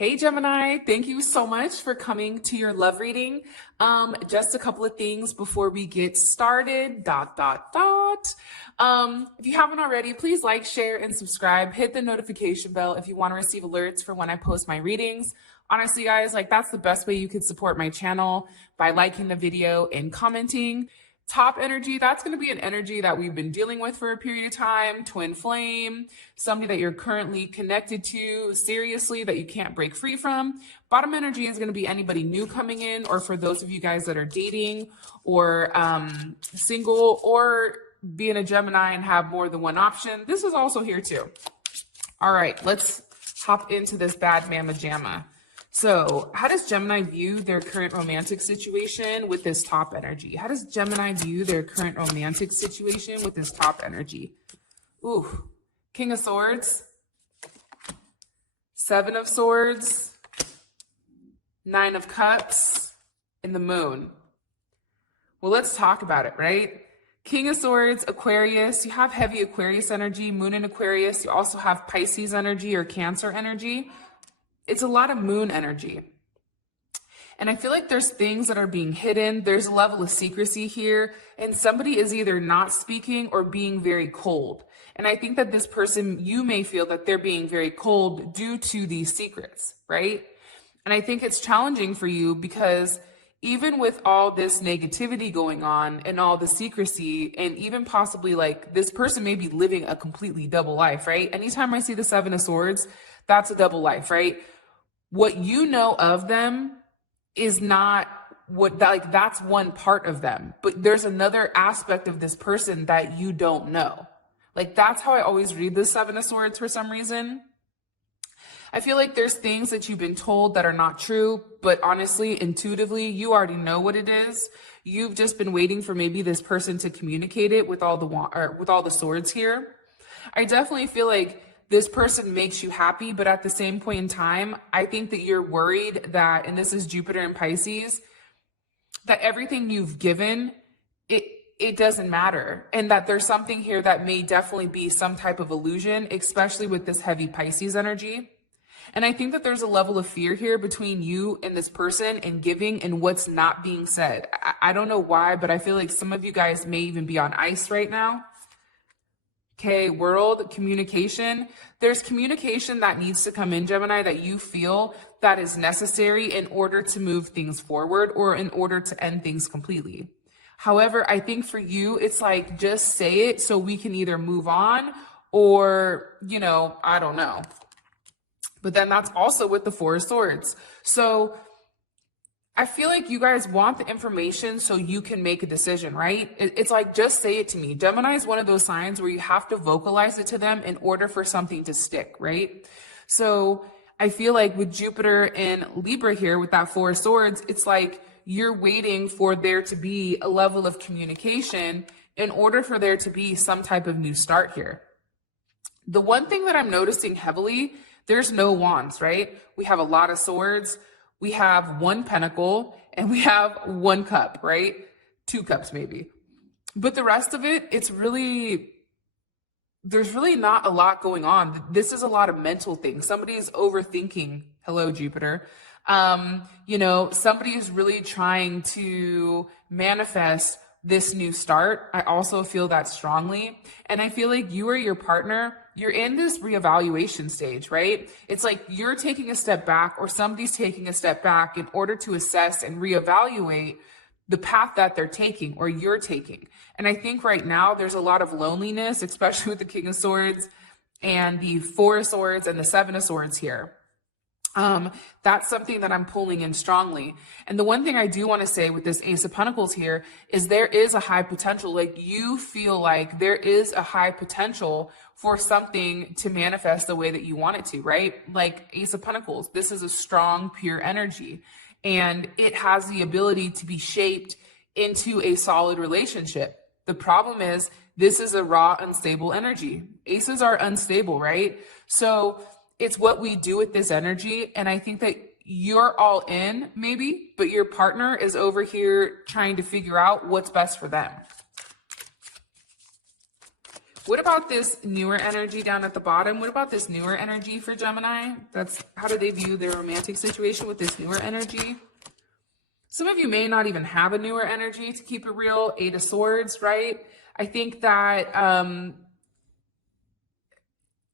Hey Gemini, thank you so much for coming to your love reading. Just a couple of things before we get started. If you haven't already, please like, share, and subscribe. Hit the notification bell if you want to receive alerts for when I post my readings. Honestly, guys, that's the best way you could support my channel, by liking the video and commenting. Top energy, that's going to be an energy that we've been dealing with for a period of time. Twin flame, somebody that you're currently connected to seriously that you can't break free from. Bottom energy is going to be anybody new coming in, or for those of you guys that are dating or single, or being a Gemini and have more than one option. This is also here too. All right, let's hop into this bad mama jamma. So how does Gemini view their current romantic situation with this top energy? How does Gemini view their current romantic situation with this top energy? Ooh, King of Swords, Seven of Swords, Nine of Cups, and the Moon. Well, let's talk about it, right? King of Swords, Aquarius, you have heavy Aquarius energy, Moon in Aquarius. You also have Pisces energy or Cancer energy. It's a lot of moon energy. And I feel like there's things that are being hidden. There's a level of secrecy here, and somebody is either not speaking or being very cold. And I think that this person, you may feel that they're being very cold due to these secrets, right? And I think it's challenging for you because even with all this negativity going on and all the secrecy, and even possibly this person may be living a completely double life, right? Anytime I see the Seven of Swords, that's a double life, right? What you know of them is not that's one part of them, but there's another aspect of this person that you don't know. That's how I always read the Seven of Swords for some reason. I feel like there's things that you've been told that are not true, but honestly, intuitively, you already know what it is. You've just been waiting for maybe this person to communicate it with all the swords here. I definitely feel like this person makes you happy, but at the same point in time, I think that you're worried that, and this is Jupiter and Pisces, that everything you've given, it doesn't matter. And that there's something here that may definitely be some type of illusion, especially with this heavy Pisces energy. And I think that there's a level of fear here between you and this person and giving and what's not being said. I don't know why, but I feel like some of you guys may even be on ice right now. Okay, world communication. There's communication that needs to come in, Gemini, that you feel that is necessary in order to move things forward or in order to end things completely. However, I think for you, it's just say it so we can either move on or, I don't know. But then that's also with the Four of Swords. So I feel like you guys want the information so you can make a decision, right? It's just say it to me. Gemini is one of those signs where you have to vocalize it to them in order for something to stick, right? So I feel like with Jupiter and Libra here with that Four of Swords, it's you're waiting for there to be a level of communication in order for there to be some type of new start here. The one thing that I'm noticing heavily, there's no wands, right? We have a lot of swords. We have one pentacle and we have one cup, right? Two cups maybe. But the rest of it, there's really not a lot going on. This is a lot of mental things. Somebody's overthinking. Hello, Jupiter. Somebody is really trying to manifest this new start. I also feel that strongly. And I feel like you or your partner, you're in this reevaluation stage, right? It's you're taking a step back or somebody's taking a step back in order to assess and reevaluate the path that they're taking or you're taking. And I think right now there's a lot of loneliness, especially with the King of Swords and the Four of Swords and the Seven of Swords here. That's something that I'm pulling in strongly. And the one thing I do want to say with this Ace of Pentacles here is there is a high potential. You feel like there is a high potential for something to manifest the way that you want it to, right? Ace of Pentacles, this is a strong, pure energy, and it has the ability to be shaped into a solid relationship. The problem is this is a raw, unstable energy. Aces are unstable, right? So it's what we do with this energy. And I think that you're all in maybe, but your partner is over here trying to figure out what's best for them. What about this newer energy down at the bottom? What about this newer energy for Gemini? How do they view their romantic situation with this newer energy? Some of you may not even have a newer energy, to keep it real. 8 of Swords, right? I think that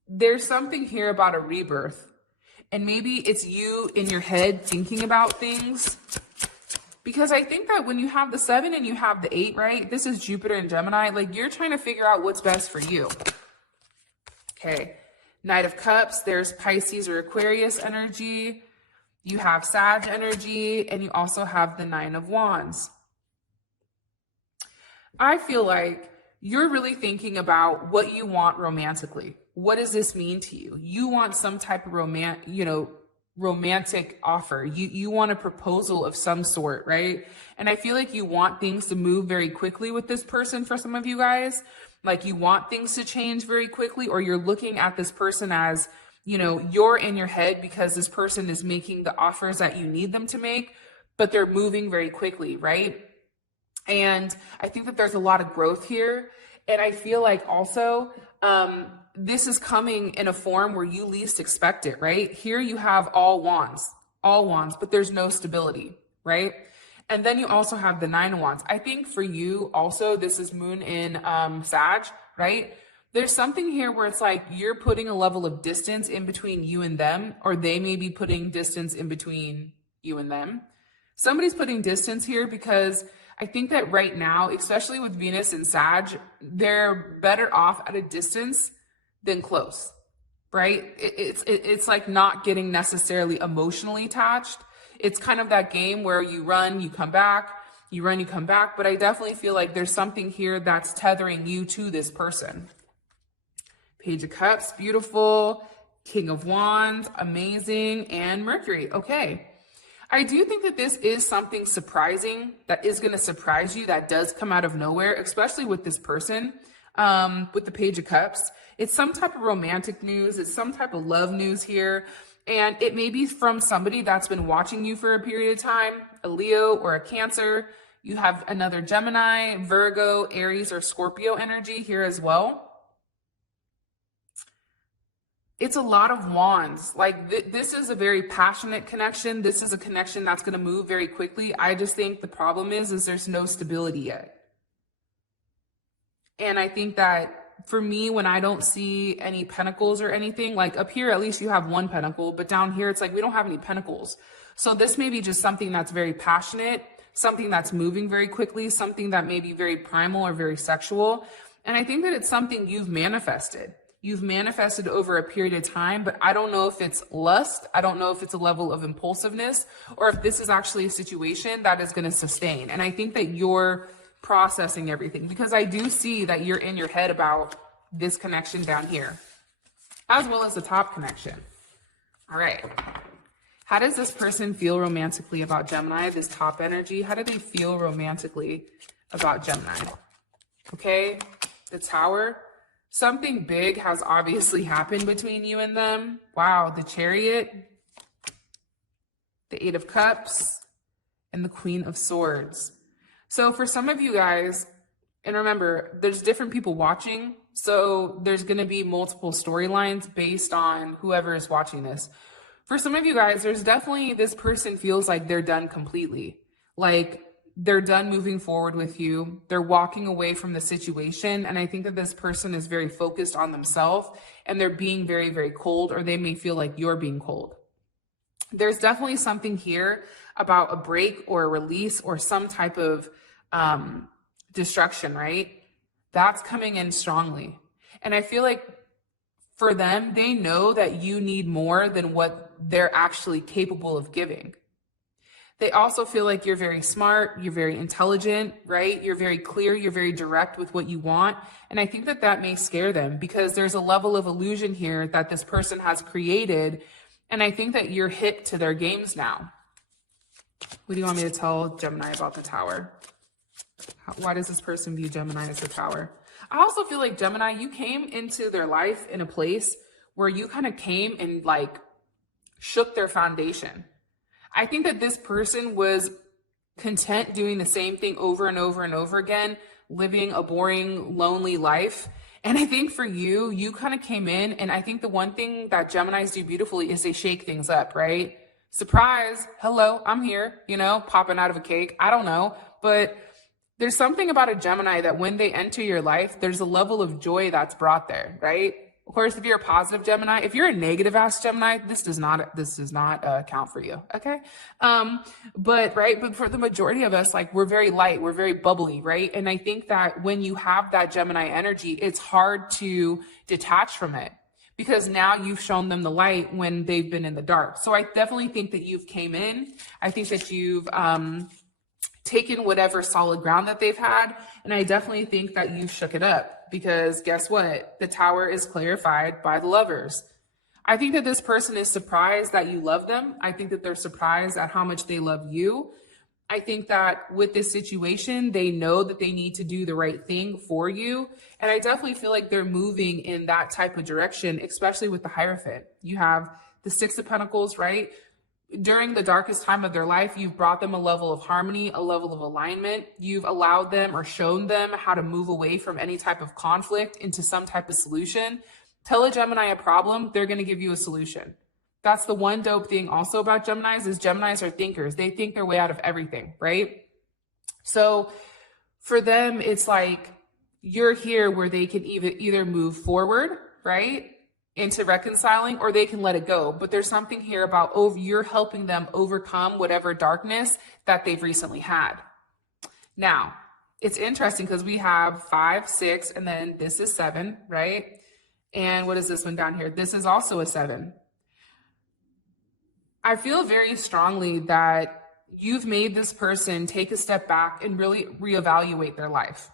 there's something here about a rebirth. And maybe it's you in your head thinking about things. Because I think that when you have the 7 and you have the 8, right? This is Jupiter and Gemini. Like, you're trying to figure out what's best for you. Okay. Knight of Cups. There's Pisces or Aquarius energy. You have Sag energy. And you also have the 9 of Wands. I feel like you're really thinking about what you want romantically. What does this mean to you? You want some type of romantic offer. You want a proposal of some sort, right? And I feel like you want things to move very quickly with this person for some of you guys. Like, you want things to change very quickly, or you're looking at this person as, you're in your head because this person is making the offers that you need them to make, but they're moving very quickly, right? And I think that there's a lot of growth here. And I feel like also, this is coming in a form where you least expect it, right? Here you have all wands, but there's no stability, right? And then you also have the 9 of Wands. I think for you also, this is moon in Sag, right? There's something here where it's like you're putting a level of distance in between you and them, or they may be putting distance in between you and them. Somebody's putting distance here because I think that right now, especially with Venus and Sag, they're better off at a distance than close, right? It's like not getting necessarily emotionally attached. It's kind of that game where you run, you come back, you run, you come back. But I definitely feel like there's something here that's tethering you to this person. Page of Cups, beautiful. King of Wands, amazing. And Mercury, okay. I do think that this is something surprising that is going to surprise you, that does come out of nowhere, especially with this person, with the Page of Cups. It's some type of romantic news. It's some type of love news here. And it may be from somebody that's been watching you for a period of time, a Leo or a Cancer. You have another Gemini, Virgo, Aries, or Scorpio energy here as well. It's a lot of wands. Like this is a very passionate connection. This is a connection that's going to move very quickly. I just think the problem is there's no stability yet. And I think that for me, when I don't see any pentacles or anything, like up here, at least you have one pentacle, but down here, it's like we don't have any pentacles. So this may be just something that's very passionate, something that's moving very quickly, something that may be very primal or very sexual. And I think that it's something you've manifested. You've manifested over a period of time, but I don't know if it's lust. I don't know if it's a level of impulsiveness, or if this is actually a situation that is going to sustain. And I think that you're processing everything, because I do see that you're in your head about this connection down here, as well as the top connection. All right. How does this person feel romantically about Gemini? This top energy, how do they feel romantically about Gemini? Okay. The Tower. Something big has obviously happened between you and them. Wow. The Chariot, the 8 of Cups, and the Queen of Swords. So for some of you guys, and remember, there's different people watching, so there's going to be multiple storylines based on whoever is watching this. For some of you guys, there's definitely, this person feels like they're done completely. Like they're done moving forward with you. They're walking away from the situation. And I think that this person is very focused on themselves, and they're being very, very cold, or they may feel like you're being cold. There's definitely something here about a break or a release or some type of destruction, right? That's coming in strongly. And I feel like for them, they know that you need more than what they're actually capable of giving. They also feel like you're very smart, you're very intelligent, right? You're very clear, you're very direct with what you want. And I think that that may scare them, because there's a level of illusion here that this person has created. And I think that you're hip to their games now. What do you want me to tell Gemini about the Tower? Why does this person view Gemini as the Tower? I also feel like Gemini, you came into their life in a place where you kind of came and like shook their foundation. I think that this person was content doing the same thing over and over and over again, living a boring, lonely life. And I think for you, you kind of came in, and I think the one thing that Geminis do beautifully is they shake things up, right? Surprise, hello, I'm here, popping out of a cake. I don't know. But there's something about a Gemini that when they enter your life, there's a level of joy that's brought there, right? Of course, if you're a positive Gemini, if you're a negative ass Gemini, this does not count for you. Okay. But for the majority of us, like, we're very light, we're very bubbly, right? And I think that when you have that Gemini energy, it's hard to detach from it because now you've shown them the light when they've been in the dark. So I definitely think that you've came in. I think that you've, taken whatever solid ground that they've had. And I definitely think that you shook it up because guess what? The tower is clarified by the Lovers. I think that this person is surprised that you love them. I think that they're surprised at how much they love you. I think that with this situation, they know that they need to do the right thing for you. And I definitely feel like they're moving in that type of direction, especially with the Hierophant. You have the Six of Pentacles, right? During the darkest time of their life, you've brought them a level of harmony, a level of alignment. You've allowed them or shown them how to move away from any type of conflict into some type of solution. Tell a Gemini a problem, they're going to give you a solution. That's the one dope thing also about Geminis is Geminis are thinkers. They think their way out of everything, right? So for them, it's like you're here where they can either move forward, right, into reconciling, or they can let it go. But there's something here about you're helping them overcome whatever darkness that they've recently had. Now, it's interesting because we have 5, 6, and then this is 7, right? And what is this one down here? This is also a 7. I feel very strongly that you've made this person take a step back and really reevaluate their life.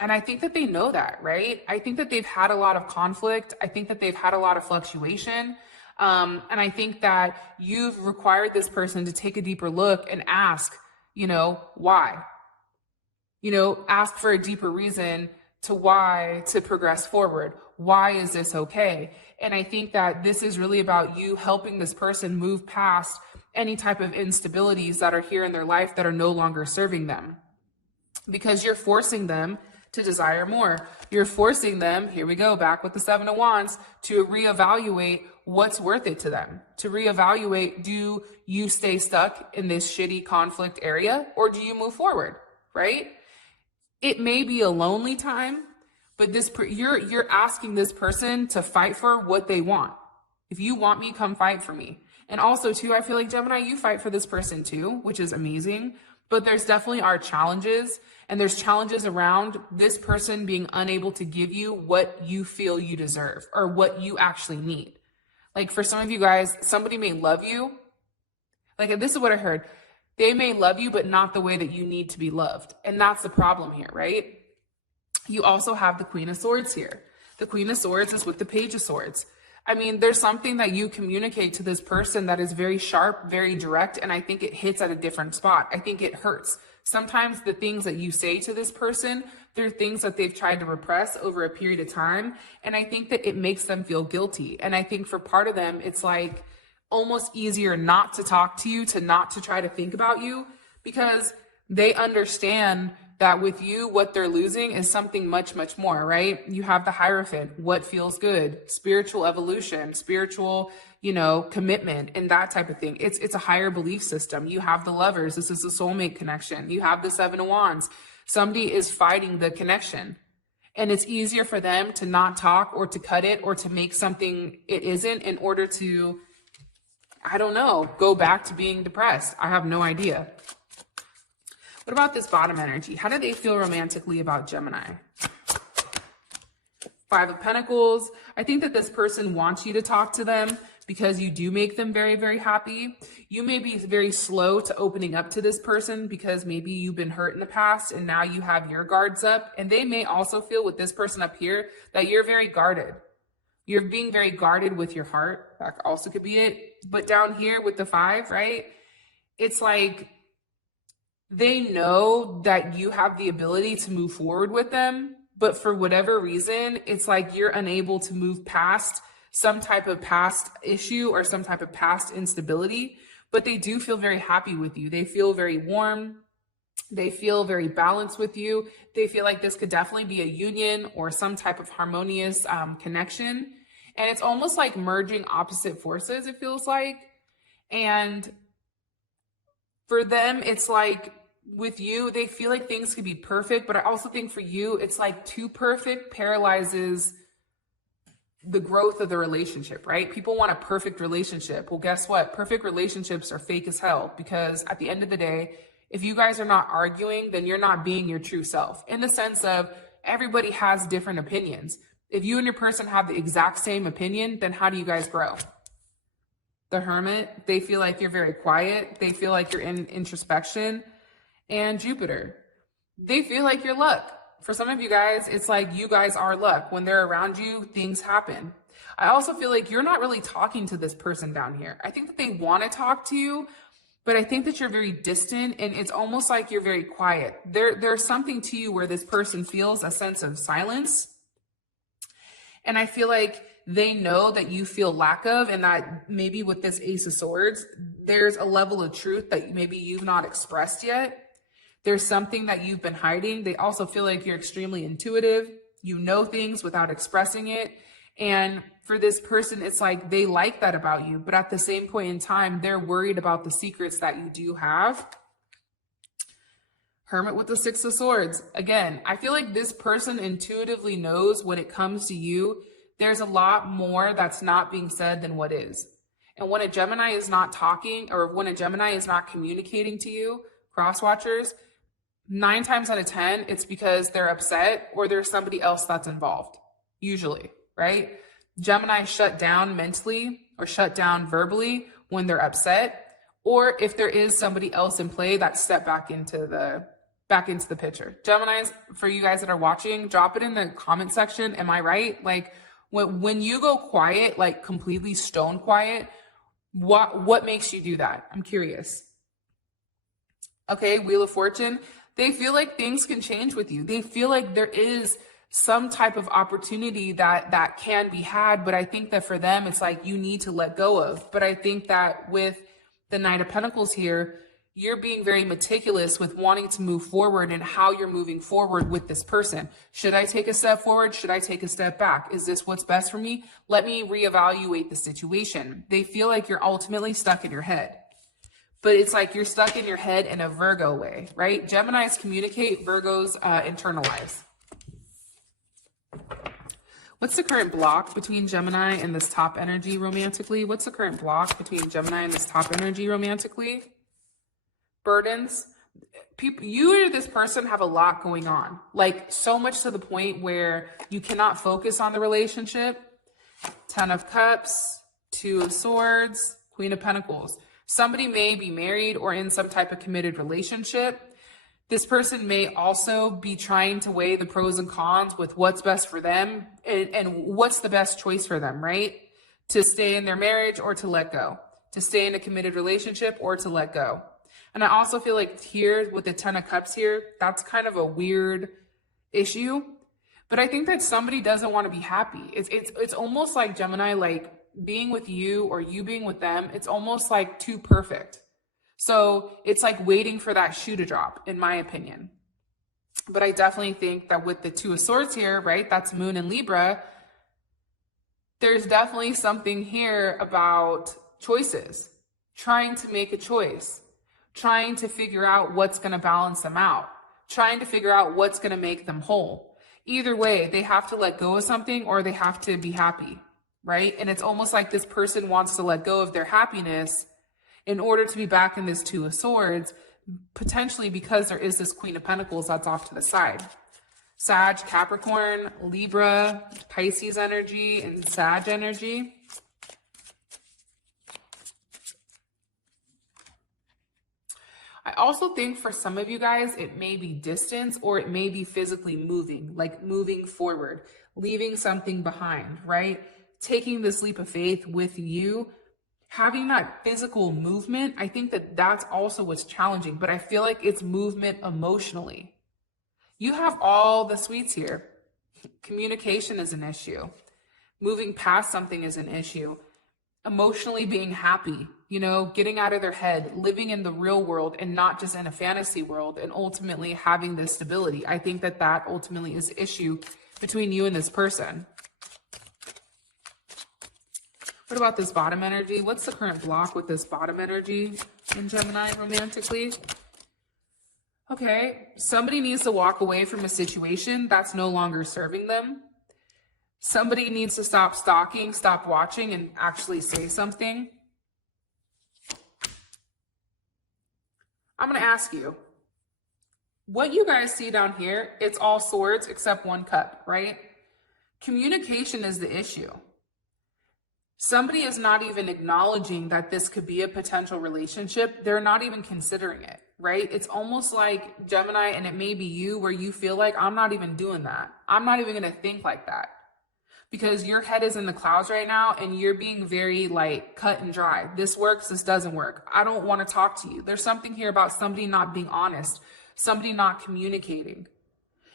And I think that they know that, right? I think that they've had a lot of conflict. I think that they've had a lot of fluctuation. And I think that you've required this person to take a deeper look and ask, why? Ask for a deeper reason to why to progress forward. Why is this okay? And I think that this is really about you helping this person move past any type of instabilities that are here in their life that are no longer serving them. Because you're forcing them to desire more. You're forcing them, here we go, back with the 7 of Wands, to reevaluate what's worth it to them. To reevaluate, do you stay stuck in this shitty conflict area or do you move forward, right? It may be a lonely time, but you're asking this person to fight for what they want. If you want me, come fight for me. And also too, I feel like Gemini, you fight for this person too, which is amazing. But there's definitely are challenges, and there's challenges around this person being unable to give you what you feel you deserve or what you actually need. Like for some of you guys, somebody may love you. Like this is what I heard. They may love you, but not the way that you need to be loved. And that's the problem here, right? You also have the Queen of Swords here. The Queen of Swords is with the Page of Swords. I mean, there's something that you communicate to this person that is very sharp, very direct, and I think it hits at a different spot. I think it hurts. Sometimes the things that you say to this person, they're things that they've tried to repress over a period of time, and I think that it makes them feel guilty. And I think for part of them, it's like almost easier not to talk to you, to not to try to think about you, because they understand that with you, what they're losing is something much, much more, right? You have the Hierophant, what feels good, spiritual evolution, spiritual, commitment, and that type of thing. It's a higher belief system. You have the Lovers. This is a soulmate connection. You have the 7 of Wands. Somebody is fighting the connection. And it's easier for them to not talk or to cut it or to make something it isn't in order to, I don't know, go back to being depressed. I have no idea. What about this bottom energy? How do they feel romantically about Gemini? 5 of Pentacles. I think that this person wants you to talk to them because you do make them very, very happy. You may be very slow to opening up to this person because maybe you've been hurt in the past and now you have your guards up. And they may also feel with this person up here that you're very guarded. You're being very guarded with your heart. That also could be it. But down here with the 5, right? It's like they know that you have the ability to move forward with them, but for whatever reason, it's like you're unable to move past some type of past issue or some type of past instability, but they do feel very happy with you. They feel very warm. They feel very balanced with you. They feel like this could definitely be a union or some type of harmonious connection. And it's almost like merging opposite forces, it feels like. And for them, it's like with you, they feel like things could be perfect. But I also think for you, it's like too perfect paralyzes the growth of the relationship, right? People want a perfect relationship. Well, guess what? Perfect relationships are fake as hell, because at the end of the day, if you guys are not arguing, then you're not being your true self, in the sense of everybody has different opinions. If you and your person have the exact same opinion, then how do you guys grow? The Hermit, they feel like you're very quiet. They feel like you're in introspection. And Jupiter, they feel like you're luck. For some of you guys, it's like you guys are luck. When they're around you, things happen. I also feel like you're not really talking to this person down here. I think that they want to talk to you, but I think that you're very distant, and it's almost like you're very quiet. There's something to you where this person feels a sense of silence. And I feel like they know that you feel lack of, and that maybe with this Ace of Swords, there's a level of truth that maybe you've not expressed yet. There's something that you've been hiding. They also feel like you're extremely intuitive. You know things without expressing it. And for this person, it's like they like that about you. But at the same point in time, they're worried about the secrets that you do have. Hermit with the Six of Swords. Again, I feel like this person intuitively knows when it comes to you, there's a lot more that's not being said than what is. And when a Gemini is not talking, or when a Gemini is not communicating to you, cross watchers, 9 times out of 10, it's because they're upset or there's somebody else that's involved, usually, right? Gemini shut down mentally or shut down verbally when they're upset, or if there is somebody else in play that step back into the picture. Geminis, for you guys that are watching, drop it in the comment section. Am I right? Like when you go quiet, like completely stone quiet, what makes you do that? I'm curious. Okay, Wheel of Fortune. They feel like things can change with you. They feel like there is some type of opportunity that can be had, but I think that for them, it's like you need to let go of. But I think that with the Knight of Pentacles here, you're being very meticulous with wanting to move forward and how you're moving forward with this person. Should I take a step forward? Should I take a step back? Is this what's best for me? Let me reevaluate the situation. They feel like you're ultimately stuck in your head. But it's like you're stuck in your head in a Virgo way, right? Geminis communicate, Virgos internalize. What's the current block between Gemini and this top energy romantically? What's the current block between Gemini and this top energy romantically? Burdens. People, you or this person have a lot going on. Like so much to the point where you cannot focus on the relationship. 10 of Cups, 2 of Swords, Queen of Pentacles. Somebody may be married or in some type of committed relationship. This person may also be trying to weigh the pros and cons with what's best for them and what's the best choice for them, right? To stay in their marriage or to let go. To stay in a committed relationship or to let go. And I also feel like here with the 10 of Cups here, that's kind of a weird issue. But I think that somebody doesn't want to be happy. It's almost like Gemini, like being with you or you being with them, it's almost like too perfect. So it's like waiting for that shoe to drop, in my opinion. But I definitely think that with the 2 of Swords here, right, that's Moon and Libra, there's definitely something here about choices, trying to make a choice, trying to figure out what's going to balance them out, trying to figure out what's going to make them whole. Either way, they have to let go of something or they have to be happy, right? And it's almost like this person wants to let go of their happiness in order to be back in this 2 of Swords, potentially because there is this Queen of Pentacles that's off to the side. Sag, Capricorn, Libra, Pisces energy, and Sag energy. I also think for some of you guys, it may be distance or it may be physically moving, like moving forward, leaving something behind, right? Taking this leap of faith with you, having that physical movement. I think that that's also what's challenging, but I feel like it's movement emotionally. You have all the sweets here. Communication is an issue. Moving past something is an issue. emotionally being happy, you know, getting out of their head, living in the real world and not just in a fantasy world, and ultimately having this stability. I think that that ultimately is the issue between you and this person. What about this bottom energy? What's the current block with this bottom energy in Gemini romantically? Okay, somebody needs to walk away from a situation that's no longer serving them. Somebody needs to stop stalking, stop watching, and actually say something. I'm going to ask you, what you guys see down here, it's all swords except one cup, right? Communication is the issue. Somebody is not even acknowledging that this could be a potential relationship. They're not even considering it, right? It's almost like Gemini, and it may be you, where you feel like, I'm not even doing that. I'm not even going to think like that. Because your head is in the clouds right now and you're being very like cut and dry. This works, this doesn't work. I don't want to talk to you. There's something here about somebody not being honest, somebody not communicating.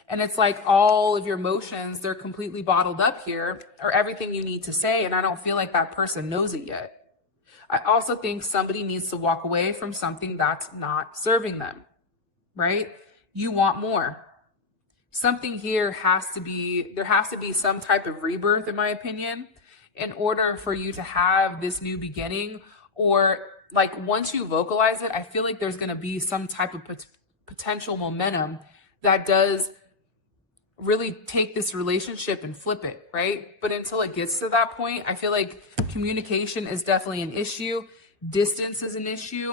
And it's like all of your emotions, they're completely bottled up here, or everything you need to say. And I don't feel like that person knows it yet. I also think somebody needs to walk away from something that's not serving them, right? You want more. Something here there has to be some type of rebirth, in my opinion, in order for you to have this new beginning. Or like once you vocalize it, I feel like there's going to be some type of potential momentum that does really take this relationship and flip it, right? But until it gets to that point, I feel like communication is definitely an issue. Distance is an issue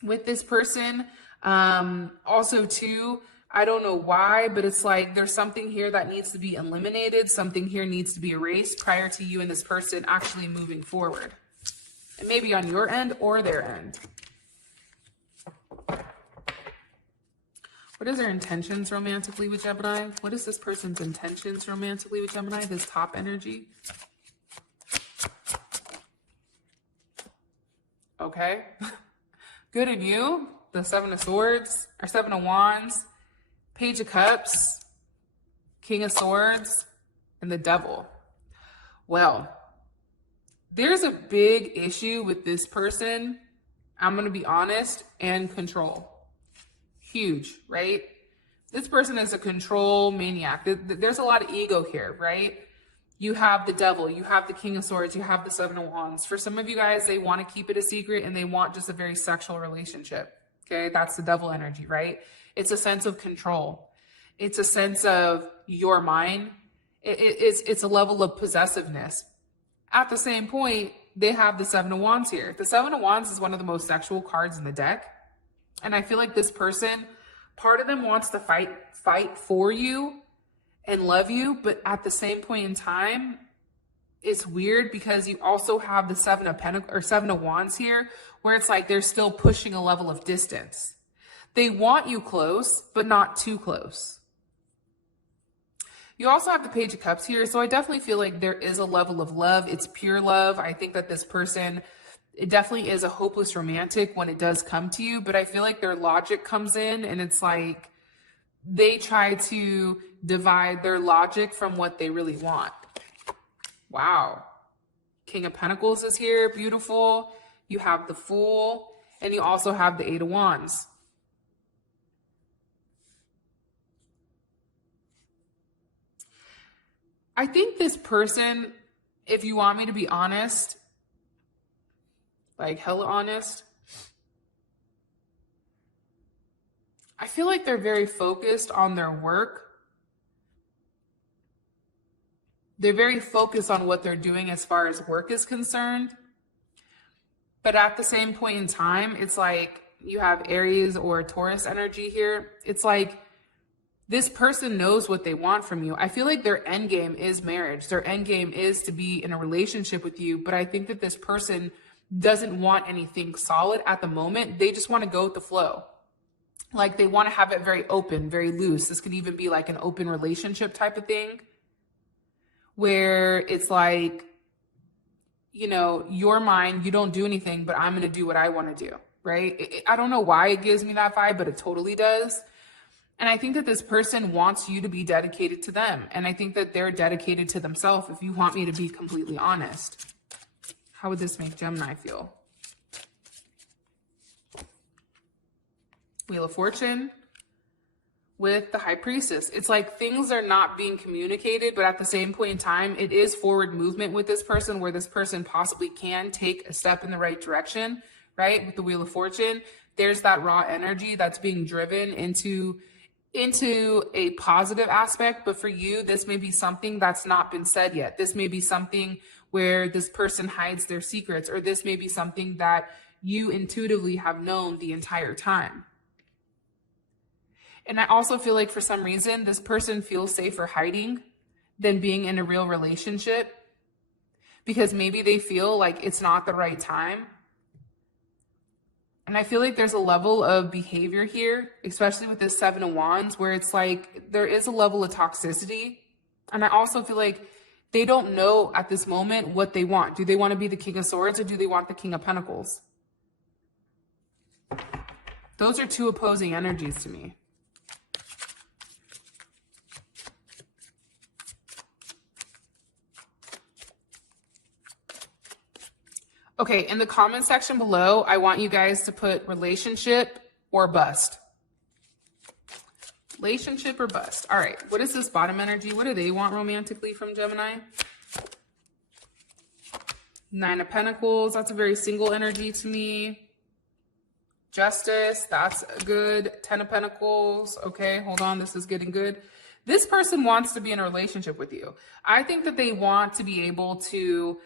with this person. Also too, I don't know why, but it's like there's something here that needs to be eliminated. Something here needs to be erased prior to you and this person actually moving forward. And maybe on your end or their end. What is their intentions romantically with Gemini? What is this person's intentions romantically with Gemini? This top energy. Okay. Good in you. The Seven of Swords, or Seven of Wands. Page of Cups, King of Swords, and the Devil. Well, there's a big issue with this person, I'm going to be honest, and control. Huge, right? This person is a control maniac. There's a lot of ego here, right? You have the Devil, you have the King of Swords, you have the Seven of Wands. For some of you guys, they want to keep it a secret and they want just a very sexual relationship. Okay, that's the Devil energy, right? It's a sense of control. It's a sense of your mind. It's a level of possessiveness. At the same point, they have the Seven of Wands here. The Seven of Wands is one of the most sexual cards in the deck. And I feel like this person, part of them wants to fight for you and love you. But at the same point in time, it's weird because you also have the Seven of Wands here, where it's like they're still pushing a level of distance. They want you close, but not too close. You also have the Page of Cups here. So I definitely feel like there is a level of love. It's pure love. I think that this person, it definitely is a hopeless romantic when it does come to you. But I feel like their logic comes in and it's like they try to divide their logic from what they really want. Wow. King of Pentacles is here. Beautiful. You have the Fool. And you also have the Eight of Wands. I think this person, if you want me to be honest, like hella honest, I feel like they're very focused on their work. They're very focused on what they're doing as far as work is concerned. But at the same point in time, it's like you have Aries or Taurus energy here. It's like this person knows what they want from you. I feel like their end game is marriage. Their end game is to be in a relationship with you. But I think that this person doesn't want anything solid at the moment. They just want to go with the flow. Like they want to have it very open, very loose. This could even be like an open relationship type of thing where it's like, you know, your mind, you don't do anything, but I'm going to do what I want to do, right? I don't know why it gives me that vibe, but it totally does. And I think that this person wants you to be dedicated to them. And I think that they're dedicated to themselves, if you want me to be completely honest. How would this make Gemini feel? Wheel of Fortune with the High Priestess. It's like things are not being communicated, but at the same point in time, it is forward movement with this person where this person possibly can take a step in the right direction, right? With the Wheel of Fortune, there's that raw energy that's being driven into a positive aspect. But for you, this may be something that's not been said yet. This may be something where this person hides their secrets, or this may be something that you intuitively have known the entire time. And I also feel like for some reason, this person feels safer hiding than being in a real relationship, because maybe they feel like it's not the right time. And I feel like there's a level of behavior here, especially with this Seven of Wands, where it's like there is a level of toxicity. And I also feel like they don't know at this moment what they want. Do they want to be the King of Swords, or do they want the King of Pentacles? Those are two opposing energies to me. Okay, in the comment section below, I want you guys to put relationship or bust. Relationship or bust. All right, what is this bottom energy? What do they want romantically from Gemini? Nine of Pentacles, that's a very single energy to me. Justice, that's good. Ten of Pentacles, okay, hold on, this is getting good. This person wants to be in a relationship with you. I think that they want to be able to,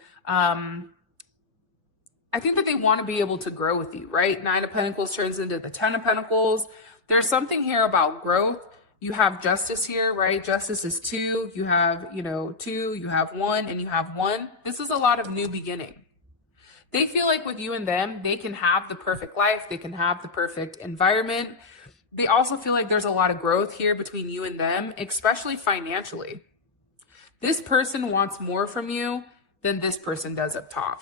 grow with you, right? Nine of Pentacles turns into the Ten of Pentacles. There's something here about growth. You have Justice here, right? Justice is two. You have, two, you have one, and you have one. This is a lot of new beginning. They feel like with you and them, they can have the perfect life. They can have the perfect environment. They also feel like there's a lot of growth here between you and them, especially financially. This person wants more from you than this person does up top.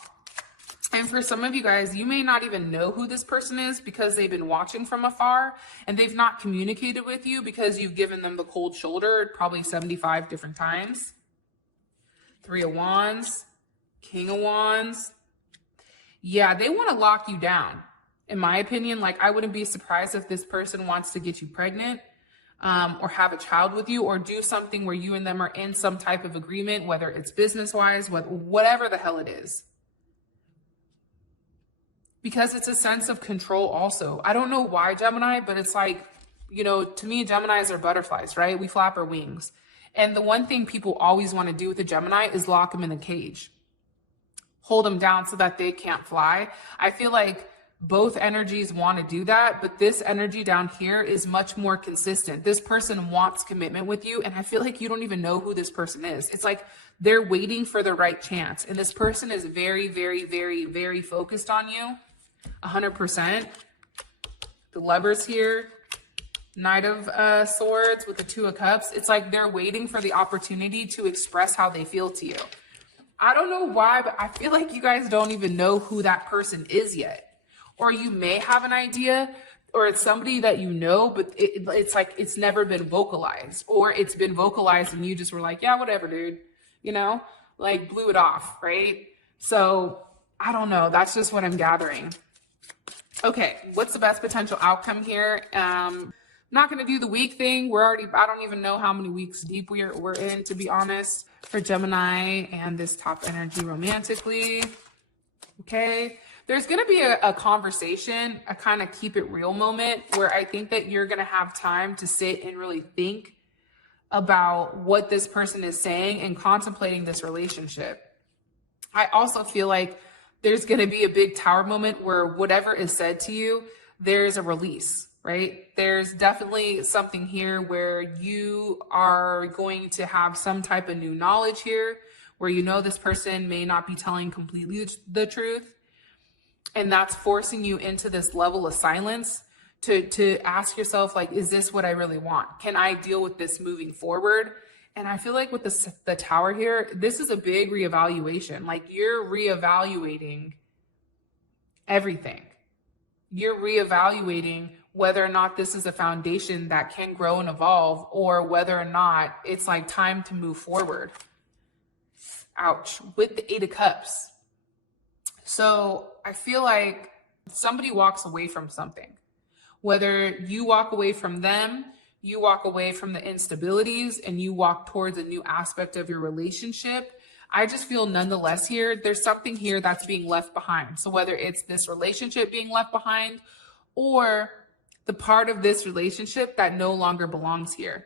And for some of you guys, you may not even know who this person is because they've been watching from afar and they've not communicated with you because you've given them the cold shoulder probably 75 different times. Three of Wands, King of Wands. Yeah, they want to lock you down. In my opinion, like I wouldn't be surprised if this person wants to get you pregnant or have a child with you or do something where you and them are in some type of agreement, whether it's business-wise, whatever the hell it is. Because it's a sense of control also. I don't know why, Gemini, but it's like, to me, Geminis are butterflies, right? We flap our wings. And the one thing people always want to do with a Gemini is lock them in a cage. Hold them down so that they can't fly. I feel like both energies want to do that, but this energy down here is much more consistent. This person wants commitment with you, and I feel like you don't even know who this person is. It's like they're waiting for the right chance, and this person is very, very, very, very focused on you. 100%. The Lovers here, Knight of Swords with the Two of Cups. It's like they're waiting for the opportunity to express how they feel to you. I don't know why, but I feel like you guys don't even know who that person is yet. Or you may have an idea, or it's somebody that you know, but it's like it's never been vocalized. Or it's been vocalized and you just were like, yeah, whatever, dude. Like blew it off, right? So I don't know. That's just what I'm gathering. Okay, what's the best potential outcome here? Not going to do the week thing. I don't even know how many weeks deep we're in, to be honest, for Gemini and this top energy romantically. Okay, there's going to be a conversation, a kind of keep it real moment where I think that you're going to have time to sit and really think about what this person is saying and contemplating this relationship. I also feel like there's going to be a big tower moment where whatever is said to you, there's a release, right? There's definitely something here where you are going to have some type of new knowledge here where this person may not be telling completely the truth. And that's forcing you into this level of silence to ask yourself, like, is this what I really want? Can I deal with this moving forward? And I feel like with the tower here, this is a big reevaluation. Like you're reevaluating everything. You're reevaluating whether or not this is a foundation that can grow and evolve, or whether or not it's like time to move forward. Ouch. With the Eight of Cups. So I feel like somebody walks away from something. Whether you walk away from them, you walk away from the instabilities, and you walk towards a new aspect of your relationship. I just feel nonetheless here, there's something here that's being left behind. So whether it's this relationship being left behind or the part of this relationship that no longer belongs here.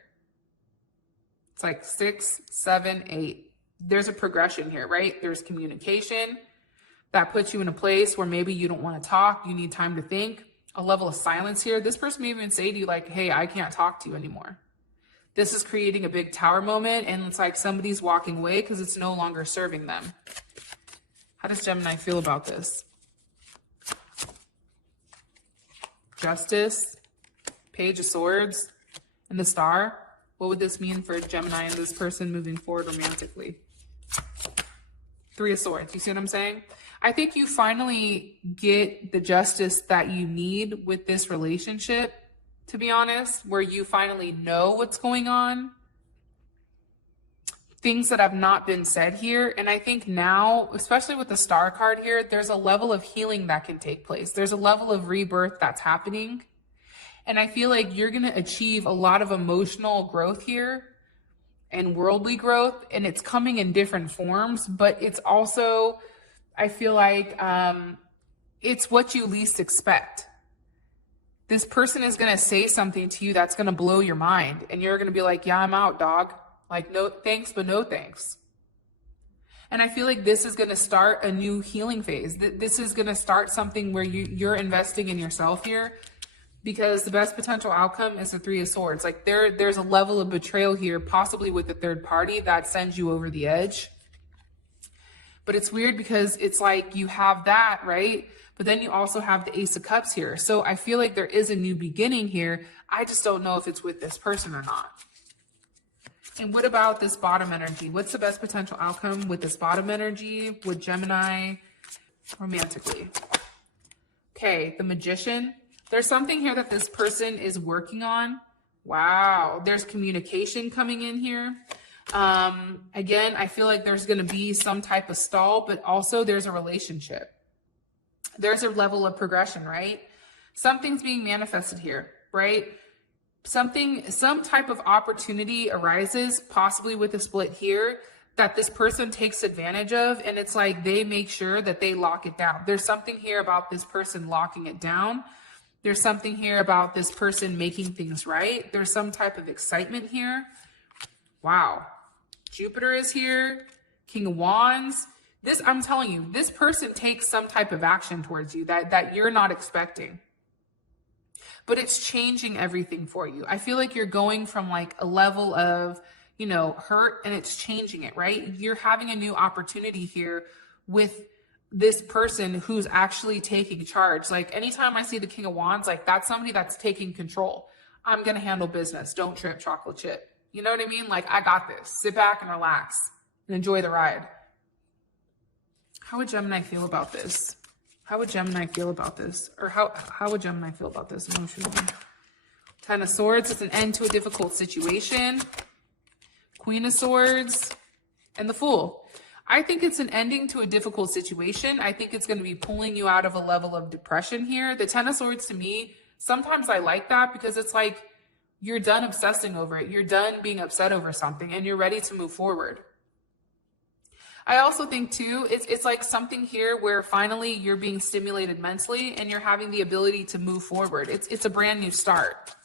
It's like 6, 7, 8. There's a progression here, right? There's communication that puts you in a place where maybe you don't want to talk. You need time to think. A level of silence here. This person may even say to you like, hey, I can't talk to you anymore. This is creating a big tower moment, and it's like somebody's walking away because it's no longer serving them. How does Gemini feel about this? Justice, Page of Swords, and the Star. What would this mean for Gemini and this person moving forward romantically? 3 of Swords. You see what I'm saying? I think you finally get the justice that you need with this relationship, to be honest, where you finally know what's going on. Things that have not been said here. And I think now, especially with the Star card here, there's a level of healing that can take place. There's a level of rebirth that's happening. And I feel like you're going to achieve a lot of emotional growth here and worldly growth. And it's coming in different forms, but it's also, I feel like it's what you least expect. This person is going to say something to you that's going to blow your mind. And you're going to be like, yeah, I'm out, dog. Like, no thanks, but no thanks. And I feel like this is going to start a new healing phase. This is going to start something where you're investing in yourself here, because the best potential outcome is the 3 of Swords. Like there's a level of betrayal here, possibly with the third party, that sends you over the edge. But it's weird because it's like you have that, right? But then you also have the Ace of Cups here. So I feel like there is a new beginning here. I just don't know if it's with this person or not. And what about this bottom energy? What's the best potential outcome with this bottom energy with Gemini romantically? Okay, the Magician. There's something here that this person is working on. Wow, there's communication coming in here. Again, I feel like there's going to be some type of stall, but also there's a relationship. There's a level of progression, right? Something's being manifested here, right? Some type of opportunity arises, possibly with a split here, that this person takes advantage of. And it's like they make sure that they lock it down. There's something here about this person locking it down. There's something here about this person making things right. There's some type of excitement here. Wow. Jupiter is here. King of Wands. This, I'm telling you, this person takes some type of action towards you that you're not expecting. But it's changing everything for you. I feel like you're going from like a level of, hurt, and it's changing it, right? You're having a new opportunity here with this person who's actually taking charge. Like anytime I see the King of Wands, like that's somebody that's taking control. I'm going to handle business. Don't trip, chocolate chip. You know what I mean? Like I got this. Sit back and relax and enjoy the ride. How would Gemini feel about this? How would Gemini feel about this? Or how would Gemini feel about this emotionally? 10 of Swords is an end to a difficult situation. Queen of Swords and the Fool. I think it's an ending to a difficult situation. I think it's going to be pulling you out of a level of depression here. The 10 of Swords, to me, sometimes I like that because it's like you're done obsessing over it. You're done being upset over something and you're ready to move forward. I also think too, it's like something here where finally you're being stimulated mentally and you're having the ability to move forward. It's a brand new start.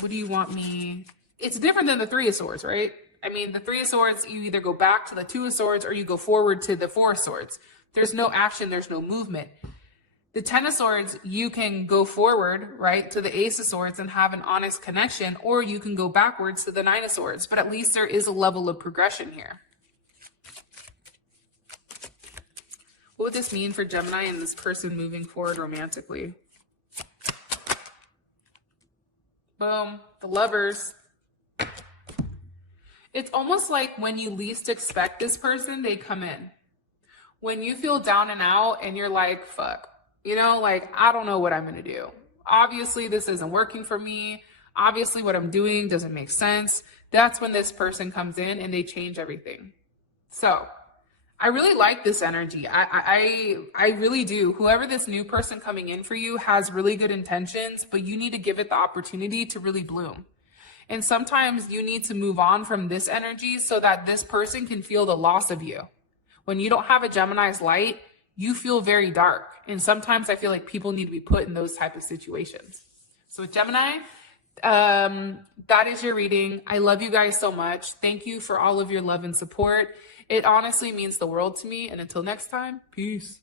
What do you want me? It's different than the 3 of Swords, right? I mean, the 3 of Swords, you either go back to the 2 of Swords or you go forward to the 4 of Swords. There's no action, there's no movement. The 10 of Swords, you can go forward, right, to the Ace of Swords and have an honest connection, or you can go backwards to the 9 of Swords. But at least there is a level of progression here. What would this mean for Gemini and this person moving forward romantically? Boom. The Lovers. It's almost like when you least expect this person, they come in. When you feel down and out and you're like, fuck, like, I don't know what I'm going to do. Obviously, this isn't working for me. Obviously, what I'm doing doesn't make sense. That's when this person comes in and they change everything. So I really like this energy. I really do. Whoever this new person coming in for you has really good intentions, but you need to give it the opportunity to really bloom. And sometimes you need to move on from this energy so that this person can feel the loss of you. When you don't have a Gemini's light, you feel very dark. And sometimes I feel like people need to be put in those type of situations. So with Gemini, that is your reading. I love you guys so much. Thank you for all of your love and support. It honestly means the world to me. And until next time, peace.